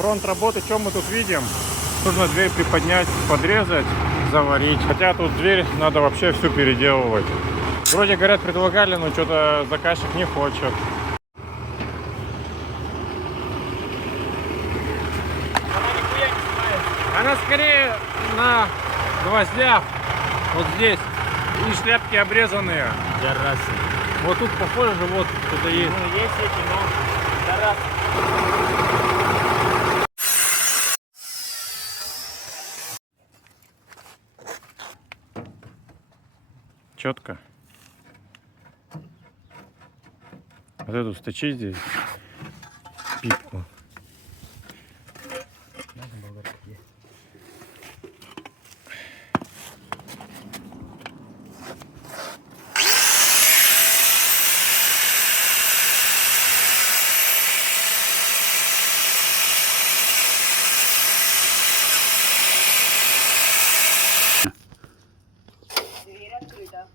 Фронт работы, что мы тут видим? Нужно дверь приподнять, подрезать, заварить. Хотя тут дверь надо вообще всю переделывать. Вроде, говорят, предлагали, но что-то заказчик не хочет. Она скорее на гвоздях, вот здесь, и шляпки обрезанные. Вот тут похоже, вот что-то есть. Ну, есть эти, но раз. Четко. Вот эту сточи здесь, пипку. Дверь открыта.